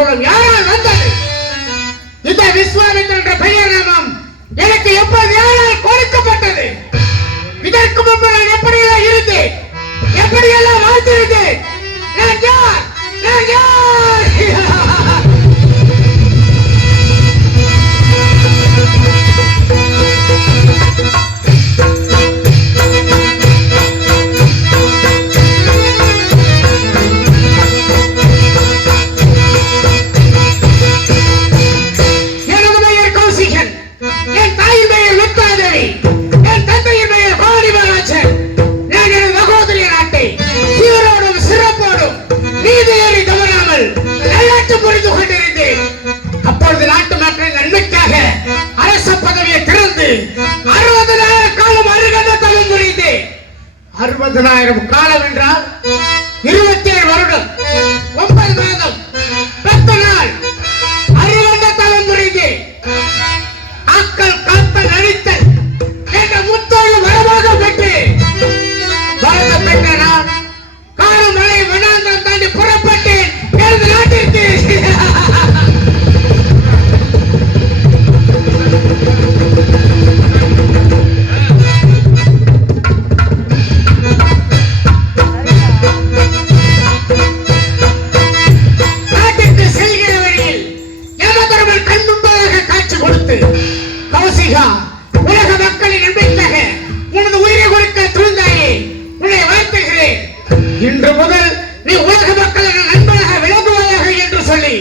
கோலம் யாரால் வந்தது? இந்த விஸ்வாமித்திரன் என்ற பெயர் நாமம் எனக்கு எப்போது யாரால் கொடுக்கப்பட்டது? இதற்கு முன்பு நான் எப்படியெல்லாம் இருந்தேன், எப்படியெல்லாம் வாழ்ந்திருந்தேன்? நான் யார்? நான் யார்? அப்பொழுது நாட்டு மக்களின் நன்மைக்காக அரச பதவியை திறந்து 60,000 காலம் அருகத தவம் புரிந்து 60,000 காலம் என்றால் 27 வருடம் 9 மாதம் 10 நாள் அருகத தவம் புரிந்து ஆக்கள் காத்தல் அழித்தல் என்ற முத்தோடு வரமாக பெற்று வரத பெற்ற நான் காலம் மழை வனாந்தரம் தாண்டி புறப்பட்டேன் எனது நாட்டிற்கு. உலக மக்களின் நம்பிக்கையாக உனது உயிரை கொடுக்க துணிந்தாயே, உன்னை வாழ்த்துகிறேன். இன்று முதல் நீ உலக மக்களின் நண்பனாக விளங்குவாயாக என்று சொல்லி,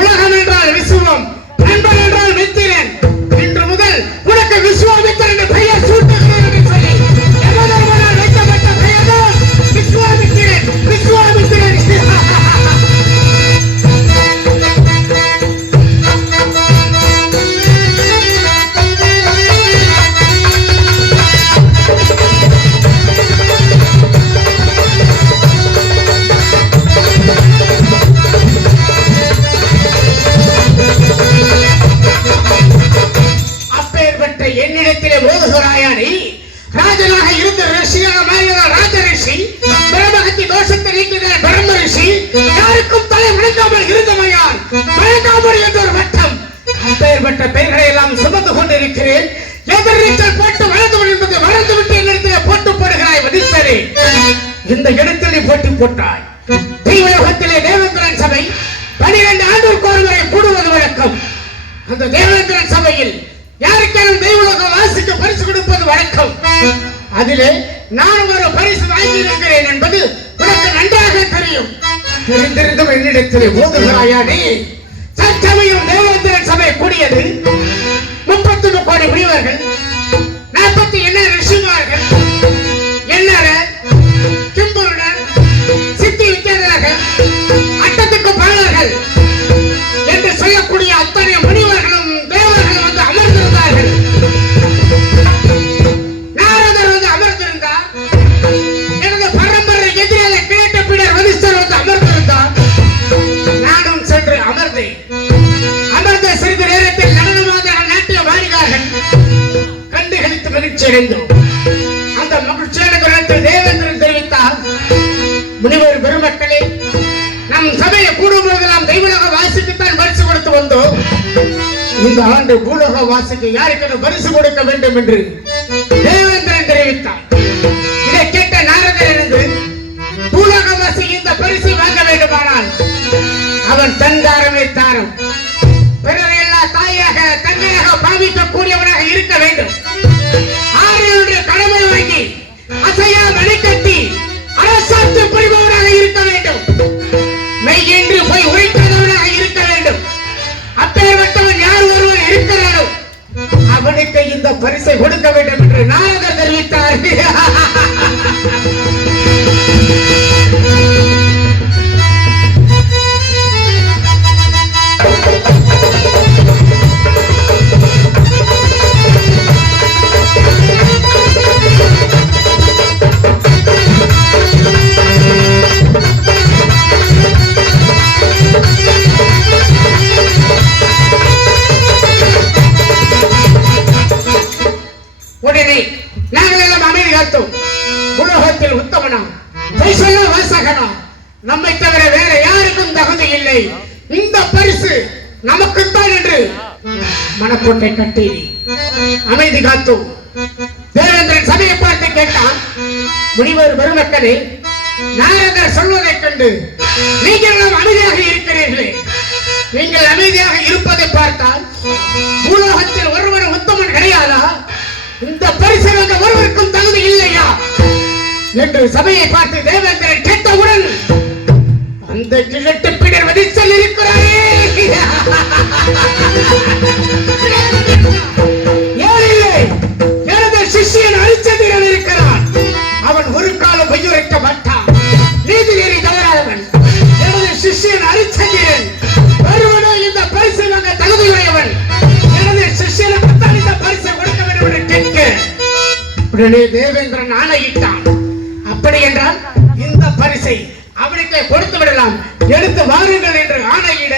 உலகம் என்றால் விசுவம், நண்பன் என்றால் மித்திரன், இன்று முதல் உனக்கு விஸ்வாமித்திரன் என்ற பெயர் சூட்டுகிறேன் என்று சொல்லி யமதர்மனால் வைக்கப்பட்ட பெயர்தான் விஸ்வாமித்திரன். விஸ்வாமித்திரன் என்னிடத்திலே மோதுகிறாயானி? ராஜனாக இருந்த ரிஷியாக மாறினார் ராஜ ரிஷி, பிரம்மஹத்தி தோஷத்தை நீக்கினார் பிரம்ம ரிஷி, யாருக்கும் தலை வணங்காமல் இருந்தமையால் வணங்காமல் என்ற ஒரு வட்டம். அப்பேற்பட்ட பெயர்களை எல்லாம் சுமந்து கொண்டிருக்கிறேன். எதிர்நீச்சல் போட்டு வளர்ந்து என்பதை மறந்துவிட்டு என்னிடத்திலே போட்டு போடுகிறாய் வதித்தரே. இந்த இடத்தில் நீ போட்டி போட்டாய். தெய்வலோகத்திலே தேவேந்திரன் சபை 12 ஆண்டுக்கு ஒரு முறை கூடுவது வழக்கம். அந்த தேவேந்திரன் சபையில் யாருக்கெல்லாம் தெய்வலோகம் வாசிக்க பரிசு கொடுப்பது வழக்கம். அதிலே நான் ஒரு பரிசு வாங்கியிருக்கிறேன் என்பது உனக்கு நன்றாக தெரியும். தெரிந்திருந்தும் என்னிடத்திலே மோதுகிறாயானே? சச்சமயம் தேவேந்திரன் சபை கூடியது 33 கோடி முனிவர்கள், 40 ரிஷிமார்கள், கிம்புருடன், சித்தி வித்யாதரர்கள், அட்டத்துக்கு பாலர்கள் என்று சொல்லக்கூடிய அத்தனை முனிவர்களும் தேவர்களும் வந்து அமர்ந்திருந்தார்கள். நாரதர் வந்து அமர்ந்திருந்தார். எனது பரம்பரை எதிராக கேட்ட பின்னர் வதிஷ்டர் வந்து அமர்ந்திருந்தார். நானும் சென்று அமர்ந்தேன். அமர்ந்த சிறிது நேரத்தில் நடனமாக நாட்டிய வாடினார்கள். கண்டுகளித்து மகிழ்ச்சி அடைந்தோம். அந்த மகிழ்ச்சியான தருணத்தில் தேவேந்திரன் தெரிவித்தார், முனிவர் பெருமக்களே, நம் சபையை கூடும் போதெல்லாம் தெய்வலோக வாசிக்குத்தான் பரிசு கொடுத்து வந்தோம். இந்த ஆண்டு பூலோக வாசிக்கு யாருக்கு பரிசு கொடுக்க வேண்டும் என்று தேவேந்திரன் தெரிவித்தார். இதை கேட்ட நாரதர் இருந்து, பூலோக வாசி இந்த பரிசு வாங்க வேண்டுமானால் அவன் தந்தாரமே தாரம், பிறரையெல்லாம் தாயாக தங்கையாக பாவிக்க கூடியவனாக இருக்க வேண்டும். ஆரியனுடைய கடமை வாங்கி அசையா மணி கட்டி அரசாட்சி புரிபவராக இருக்க வேண்டும். மெய்யென்று போய் உரைக்காதவனாக இருக்க வேண்டும். அப்பேற்பட்டவன் யார் ஒருவன் இருக்கிறானோ அவனுக்கு இந்த பரிசை கொடுக்க வேண்டும் என்று நாரதர் தெரிவித்தார். உடனே நாங்கள் எல்லாம் அமைதி காத்தோம். உலகத்தில் உத்தமனா, வாசகனா, நம்மை தவிர வேற யாருக்கும் தகுதி இல்லை. இந்த பரிசு நமக்குத்தான் என்று மனக்கோட்டை கட்டி அமைதி காத்தோம். தேவேந்திரன் சபையை பார்த்து கேட்டான், முனிவர் பெருமக்களே, நாரதர் சொல்வதைக் கண்டு நீங்கள் அமைதியாக இருக்கிறீர்களே, நீங்கள் அமைதியாக இருப்பதை பார்த்தால் பூலோகத்தில் ஒருவர் உத்தமன் கிடையாதா? இந்த பரிசு வாங்க ஒருவருக்கும் தகுதி இல்லையா என்று சபையை பார்த்து தேவேந்திரன் கேட்டவுடன் அந்த கிழட்டு பிடர் வதிச்சல் இருக்கிறாரே, எனது சிஷ்யன் அரிச்சந்திரன் இருக்கிறான். அவன் ஒரு காலம் பொய்யுரைக்க மாட்டான், நீதி நெறி தவறாதவன். எனது சிஷ்யன் அரிச்சந்திரன் ஒருவனோ இந்த பரிசு வாங்க தகுதியுடையவன். எனது சிஷ்யனுக்கு தான் இந்த பரிசை கொடுக்க வேண்டும் என்று கேட்க உடனே தேவேந்திரன் ஆணையிட்டான். அப்படி என்றால் இந்த பரிசை அவனுக்கு கொடுத்து விடலாம், எடுத்து வாருங்கள் என்று ஆணையிட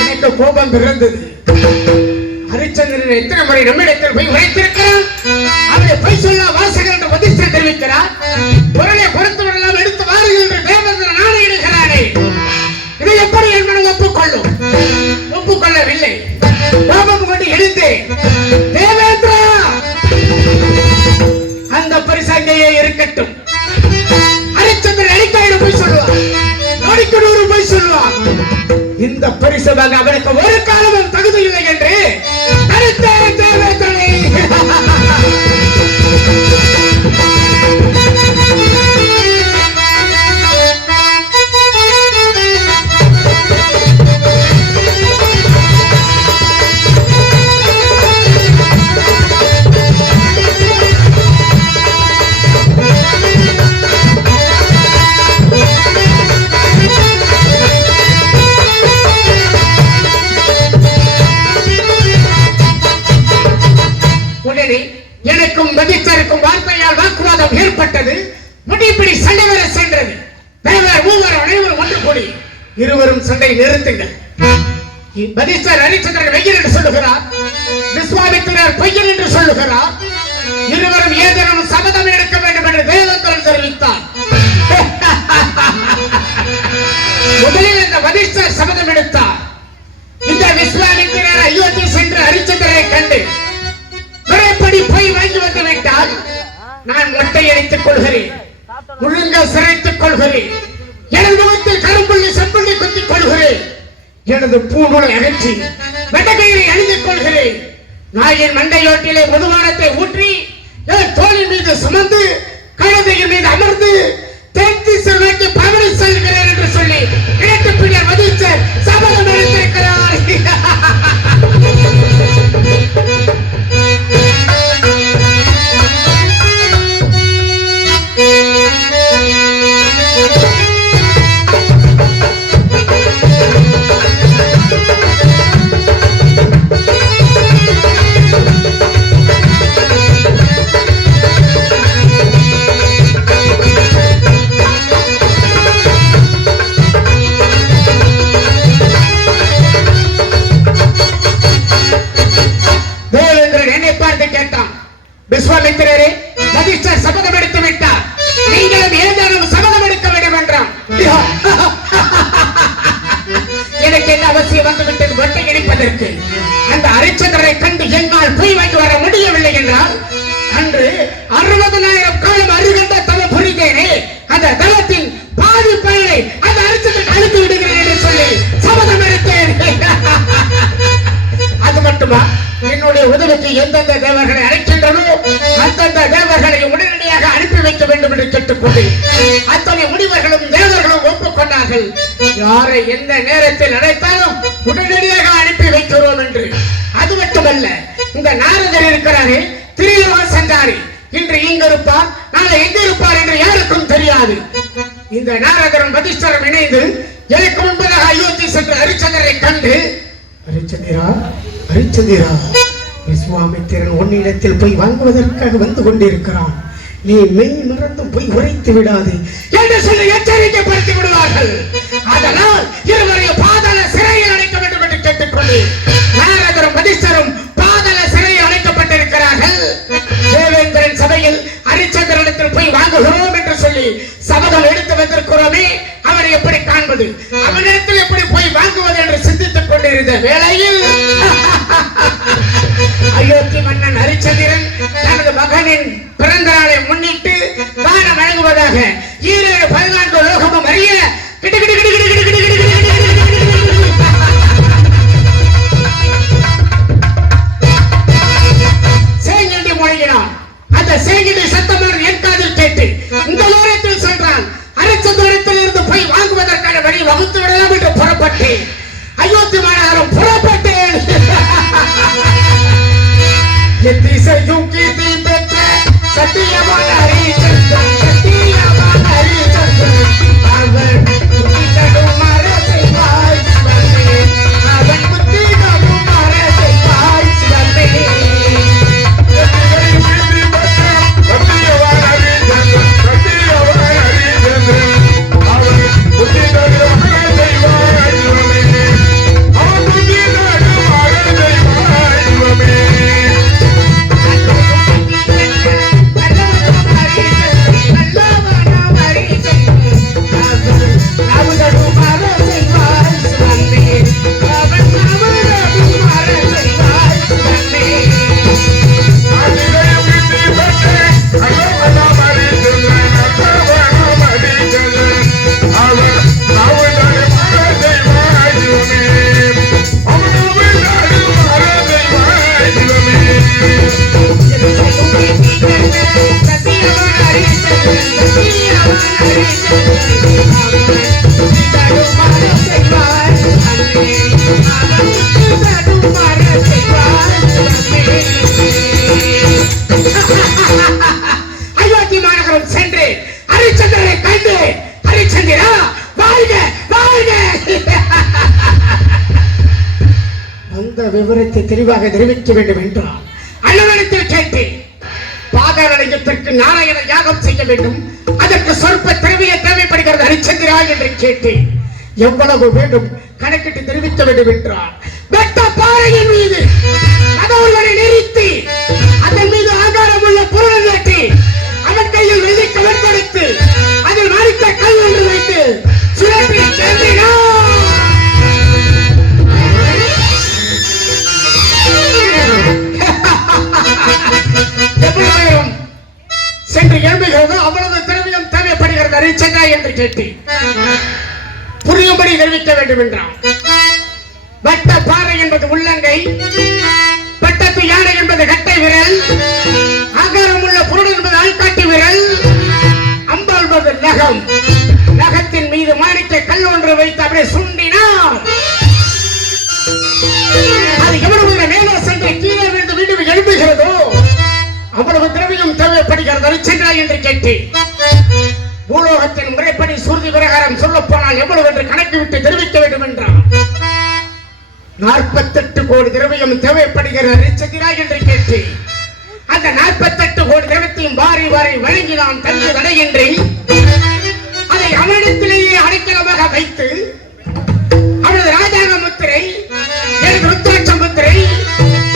எனக்கு கோபம் பிறந்தது. ஹரிச்சந்திரன் எத்தனை முறை நம்மிடத்தில் போய் உரைத்திருக்கிறான், அவரை பொய் சொல்ல வாசகர் என்று வதிஷ்டர் தெரிவிக்கிறார். பொருளை கொடுத்து விடலாம், எடுத்து வாருங்கள் என்று தேவேந்திரன் ஆணையிடுகிறானே, இதை எப்படி என் மனம் ஒப்புக்கொள்ளும்? ஒப்புக்கொள்ளவில்லை. கோபம் கொண்டு எழுந்தேன், தேவேந்திரா அந்த பரிசு அங்கேயே இருக்கட்டும். ஹரிச்சந்திரன் அடிக்காயிரம் போய் சொல்லுவான், நோடிக்கு 100 போய் சொல்லுவான். இந்த பரிசு வாங்க அவனுக்கு ஒரு காலமும் தகுதி இல்லை என்று தடுத்தேன் தேவேந்திரனை. எனக்கும் வதிஷ்டருக்கும் வார்த்தையால் வாக்குவாதம் ஏற்பட்டது. முடிப்படி சண்டை வர சென்றது. தேவர் மூவர் அனைவரும் ஒன்று கூடி இருவரும் சண்டை நிறுத்துங்கள். வதிஷ்டர் ஹரிச்சந்திரன் வெயில் என்று சொல்லுகிறார், விஸ்வாமித்திரர் பொய்யன் என்று சொல்லுகிறார். இருவரும் ஏதேனும் சபதம் எடுக்க வேண்டும் என்று தேவேந்திரன் தெரிவித்தார். முதலில் இந்த வதிஷ்டர் சபதம் எடுத்தார். இந்த விஸ்வாமித்திரர் அயோத்தி சென்று ஹரிச்சந்திரனை கண்டு முறைப்படி போய் வாங்கி வந்து விட்டால் நான் மொட்டை அடித்துக் கொள்கிறேன், ஒழுங்க சிறைத்துக் கொள்கிறேன், எனது முகத்தில் கரும்புள்ளி செம்புள்ளி குத்திக் கொள்கிறேன், எனது பூநூலை அகற்றி வெட்டகையை அணிந்துக் கொள்கிறேன், நாயின் மண்டையோட்டிலே மதுபானத்தை ஊற்றி என் தோளின் மீது சுமந்து கழுதையின் மீது அமர்ந்து தெற்கு செல்வதற்கு பவனி செல்கிறேன் என்று சொல்லி கிழக்கு பின்னர் வதிஷ்டர் சபதம் எடுத்திருக்கிறார். விஸ்வாமித்திரரே, வதிஷ்டர் சபதம் எடுத்து விட்டார், நீங்களும் ஏதேனும் சபதம் எடுக்க வேண்டும் என்றான். எனக்கு என்ன அவசியம் வந்துவிட்டது மொட்டை அடிப்பதற்கு? அந்த ஹரிச்சந்திரனை கண்டு என்னால் போய் வாங்கி வர முடியவில்லை என்றால் அன்று 60,000 காலம் அருகண்ட தவம் புரிந்தேனே, அந்த தவத்தின் பாதி பயனை அந்த ஹரிச்சந்திரன் அழுத்து விடுகிறேன் என்று சொல்லி சபதம் எடுத்தேன். அது மட்டுமா, என்னுடைய உதவிக்கு எந்தெந்த தேவர்களை அழைக்கின்றனோ அந்தந்த தேவர்களை உடனடியாக அனுப்பி வைக்க வேண்டும் என்று கேட்டுக்கொண்டேன். அத்தனை முனிவர்களும் தேவர்களும் ஒப்புக்கொண்டார்கள். யாரை எந்த நேரத்தில் அழைத்தாலும் உடனடியாக அனுப்பி வைக்கிறோம் என்று. அது மட்டுமல்ல, இந்த நாரதர் இருக்கிறாரே, திரிலோக சஞ்சாரி, இன்று இங்கு இருப்பார், நாளை எங்க இருப்பார் என்று யாருக்கும் தெரியாது. இந்த நாரதரும் வதிஷ்டரும் இணைந்து எனக்கு முன்பதாக அயோத்தி சென்று ஹரிச்சந்திரனை கண்டு, ஹரிச்சந்திரா ஹரிச்சந்திரா, விஸ்வாமித்திரன் உன்னிடத்தில் போய் வாங்குவதற்காக வந்து கொண்டிருக்கிறான், நீ மெய் மறந்தும் போய் உரைத்து விடாதே என்று சொல்லி எச்சரிக்கைப்படுத்தி விடுவார்கள். அதனால் இருவரையும் பாதாள சிறையில் அடைக்க வேண்டும் என்று கேட்டுக்கொண்டு நாரதரும் வதிஷ்டரும் பாதாள சிறையில் அடைக்கப்பட்டிருக்கிறார்கள். தேவேந்திரன் சபையில் ஹரிச்சந்திரனிடத்தில் போய் வாங்குகிறோம் என்று சொல்லி சபதம் எடுத்து வந்திருக்கிறோமே, அவனை எப்படி காண்பது, அவனிடத்தில் எப்படி போய் வாங்குவது விவரத்தை தெளிவாக தெரிவிக்க வேண்டும் என்றார். அண்ணனிடத்தில் கேட்டேன். பாதாளத்திற்கு நாராயண யாகம் செய்ய வேண்டும், அதற்கு சொற்ப திரவிய தேவைப்படுகிறது ஹரிச்சந்திரா என்று கேட்டேன். எவ்வளவு வேண்டும் கணக்கிட்டு தெரிவிக்க வேண்டும் என்றார். வெட்ட பாறையின் மீது கடவுள்களை நிறுத்தி அதன் மீது ஆதாரம் உள்ள பொருள் நாட்டி அவன் கையில் வெள்ளி கவர் கொடுத்து அதில் மறித்த கல் ஒன்று வைத்து சுழற்றி சென்றினார். சென்று எழுப்புகிறதோ அவ்வளவு திரவியம் தேவைப்படுகிறது ஹரிச்சந்திரா என்று கேட்டேன். புரியும்படி தெரிவிக்க வேண்டும் என்றான். வட்ட பாறை என்பது உள்ளங்கை, பட்டத்து யானை என்பது கட்டை விரல், ஆகாரம் உள்ள பொருள் என்பது ஆள்காட்டி விரல், அம்பாள்வது நகம். நகத்தின் மீது மாணிக்க கல் ஒன்று வைத்து அப்படியே சுண்டினார். அது எவ்வளவு மேலே சென்று கீழே விழுந்து மீண்டும் எழுப்புகிறதோ அவ்வளவு திரவியம் தேவைப்படுகிறது ஹரிச்சந்திரா என்று கேட்டேன். பூலோகத்தின் முறைப்படி சுருதி பிரகாரம் சொல்ல போனால் எவ்வளவு என்று கணக்கு விட்டு தெரிவிக்க வேண்டும் என்றார். 48 கோடி திரவியம் தேவைப்படுகிறது ஹரிச்சந்திரா என்று கேட்டேன். அந்த 48 கோடி திரவியத்தையும் வாரி வாரி வழங்கினான் தங்கு தடையின்றி. அதை அவனிடத்திலேயே அடைக்கலமாக வைத்து அவனது ராஜாங்க முத்திரை, எனது ருத்ராட்ச முத்திரை,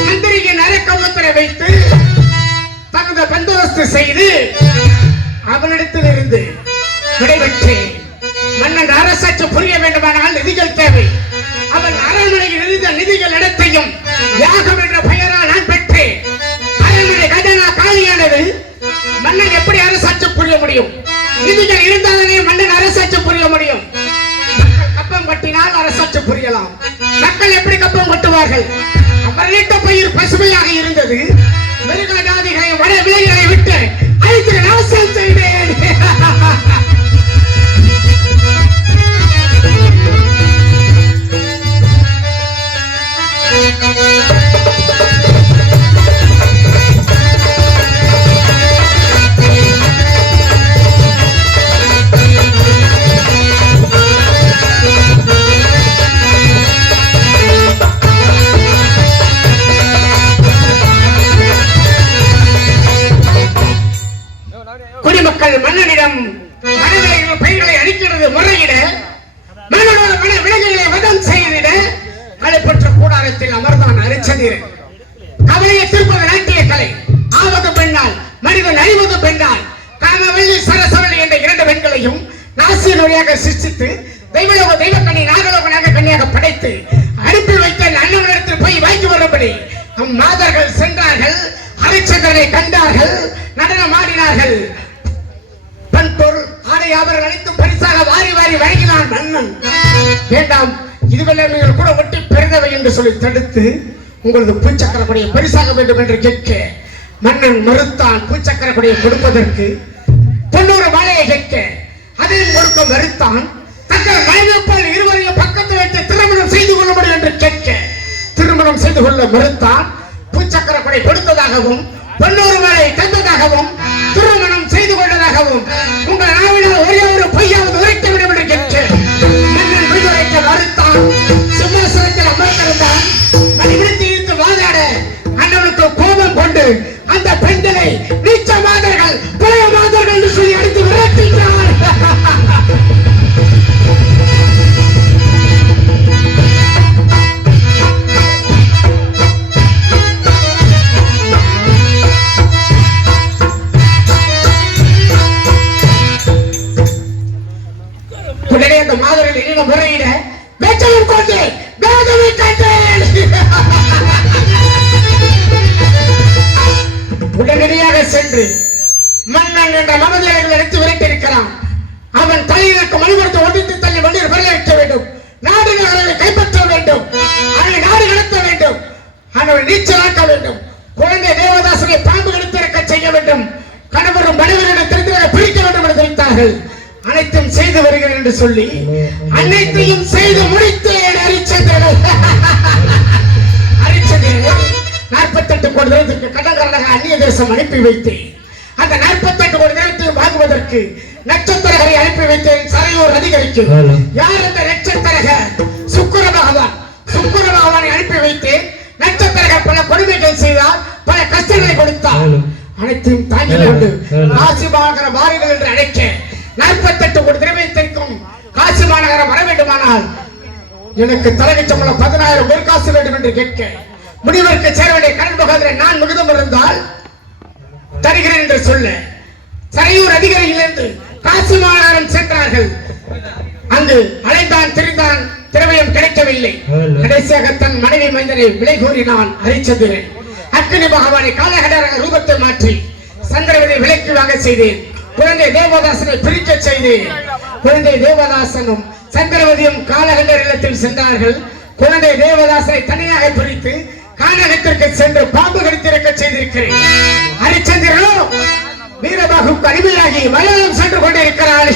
மந்திரியின் அரக்க முத்திரை வைத்து தகுந்த பந்தோபஸ்து செய்து அவனிடத்தில் இருந்து விடைபெற்றேன். மன்னன் அரசாட்சி புரிய வேண்டுமானால் நிதிகள் தேவை. அவன் அரண்மனையில் இருந்த நிதிகள் இடத்தையும் யாகம் என்ற பெயரால் நான் பெற்றேன். அரண்மனை கஜனா காலியானது. மன்னன் எப்படி அரசாட்சி புரிய முடியும்? நிதிகள் இருந்தாலே மன்னன் அரசாட்சி புரிய முடியும். மக்கள் கப்பம் கட்டினால் அரசாட்சி புரியலாம். மக்கள் எப்படி கப்பம் கட்டுவார்கள்? அவர்களிட்ட பயிர் பசுமையாக இருந்தது. மிருக ஜாதிகளை வட விலைகளை விட்டு அழித்து நாசம் செய்தேன். குடிமக்கள் மன்னனிடம் மனநிலைகள் பயிர்களை அளிக்கிறது முறையிட, மன்னனோட மன விலங்குகளை வதம் செய்திட கலைப்பற்ற கூடாரத்தில் அமர்ந்தான் ஹரிச்சந்திரன். கவலையை திருப்பது நாட்டிய கலை. ஆவது பெண்ணால் மனிதன் அறிவது பெண்ணால் காமவல்லி சரசவல்லி என்ற 2 பெண்களையும் நாசியின் வழியாக சிருஷ்டித்து தெய்வலோக தெய்வக்கண்ணி நாகலோகனாக கண்ணியாக படைத்து அனுப்பி வைத்த அண்ணனிடத்தில் போய் வாங்கி வரும்படி மாதர்கள் சென்றார்கள். ஹரிச்சந்திரனை கண்டார்கள், நடனம் ஆடினார்கள். பொருள் ஆடை அவர்கள் அனைத்தும் பரிசாக வாரி வாரி வழங்கினான் மன்னன். வேண்டாம், இதுவெல்லாம் நீங்கள் கூட ஒட்டி பிறந்தவை என்று சொல்லி தடுத்து உங்களது பூச்சக்கர கொடியை பரிசாக வேண்டும் என்று கேட்க மன்னன் மறுத்தான். பூச்சக்கர கொடியை கொடுப்பதற்கு 90 மாலையை கேட்க அதையும் கொடுக்க மறுத்தான். தங்கள் மனைவிப்பால் இருவரையும் பக்கத்தில் வைத்து திருமணம் செய்து கொள்ள முடியும் என்று கேட்க திருமணம் செய்து கொள்ள மறுத்தான். பூச்சக்கர கொடை கொடுத்ததாகவும் 90 மாலையை தந்ததாகவும் திருமணம் செய்து கொண்டதாகவும் உங்கள் நாவினால் ஒரே ஒரு பொய்யாவது உரைக்க வேண்டும் என்று கேட்டு மன்னன் பொய் உரைக்க மறுத்தான். சிம்மாசனத்தில் அமர்ந்திருந்தான். மணிவிடுத்தி இருந்து வாதாட அண்ணனுக்கு கோபம் கொண்டு அந்த பெண்களை நீச்ச மாதர்கள் பழைய மாதர்கள் என்று சொல்லி அடித்து விரட்டினார். உடனே அந்த மாதர்கள் முறையிட வேச்சையும் கொண்டு வேதனை கண்டேன். உடனடியாக சென்று மன்னன் என்ற மனதில் எடுத்து விரட்டியிருக்கிறான். அவன் தலையிற்கு மணிபுரத்தை ஒடித்து தள்ளி வண்டியில் விரல வைக்க வேண்டும். நாடு நகரங்களை கைப்பற்ற வேண்டும். அவனை நாடு கடத்த வேண்டும். அவனை நீச்சலாக்க வேண்டும். குழந்தை தேவதாசனை பாம்பு கடித்திருக்க செய்ய வேண்டும். கணவரும் மனைவரிடம் தெரிந்து பிடிக்க வேண்டும் என்று தெரிவித்தார்கள். அனைத்தும் செய்து வருகிறேன் என்று சொல்லி அனைத்தையும் செய்து முடித்தேன். ஹரிச்சந்திரன் 48 கோடி தேவத்திற்கு கடன்காரனாக அந்நிய தேசம் அனுப்பி வைத்தேன். அந்த 48 கோடி தேவத்தையும் வாங்குவதற்கு நட்சத்திரகரை அனுப்பி வைத்தேன். சரையூர் அதிகரிக்கும். யார் அந்த நட்சத்திரக? சுக்கிர பகவான். சுக்கிர பகவானை அனுப்பி வைத்தேன். அனைத்தையும் தாங்கிக் கொண்டு காசி மாநகர வாருங்கள் என்று அழைக்க 48 கோடி திரவியத்திற்கும் காசி மாநகரம் வர வேண்டுமானால் எனக்கு தலைமை சம்பளம் 10,000 ஒரு காசு வேண்டும் என்று கேட்க முனிவருக்கு சேர வேண்டிய கடன் முகாதிரை நான் மிகுதம் இருந்தால் தருகிறேன் என்று சொல்ல சரையூர் அதிகாரியிலிருந்து காசி மாநகரம் சென்றார்கள். அங்கு அலைந்தான் திரிந்தான் திரவியம் கிடைக்கவில்லை. கடைசியாக தன் மனைவி மைந்தனை விலை கூறினான் ஹரிச்சந்திரன். அக்னி பகவானை காலகடராக ரூபத்தை மாற்றி சந்திரவதி விலைக்கு வாங்க செய்தேன். குழந்தை தேவதாசனை பிரிக்க செய்தேன். குழந்தை தேவதாசனும் சந்திரவதியும் காலகண்டர் இல்லத்தில் சென்றார்கள். குழந்தை தேவதாசனை தனியாக பிரித்து கானகத்திற்கு சென்று பாம்பு கடித்திருக்க செய்திருக்கிறேன். ஹரிச்சந்திரனோ வீரபாகுக்கு அடிமையாகி மலையாளம் சென்று கொண்டிருக்கிறாள்.